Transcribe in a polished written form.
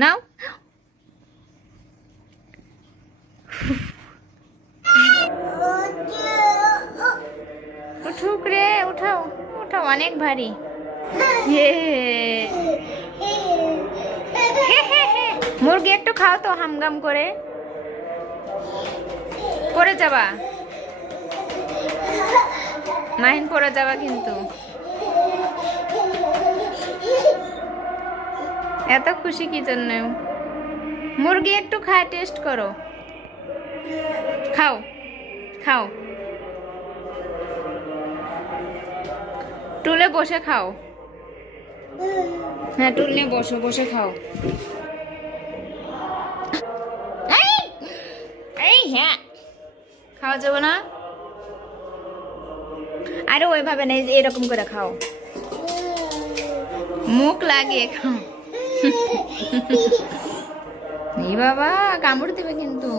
নাও। উঠুক রে, উঠাও উঠাও, অনেক ভারী। মুরগি একটু খাও তো, হামগাম করে। পড়ে যাবা মাহিন, পড়ে যাবা কিন্তু। এত খুশি কি জন্য? মুরগি একটু খায়, টেস্ট করো। খাও খাও, টুলে বসে খাও। হ্যাঁ, টুল নিয়ে বসো, বসে খাও। এই এই, হ্যাঁ, খাওয়া যাবে না। আরে ওইভাবে নেই, এরকম করে খাও, মুখ লাগিয়ে খাও। এই বাবা, কামড় দেবে কিন্তু।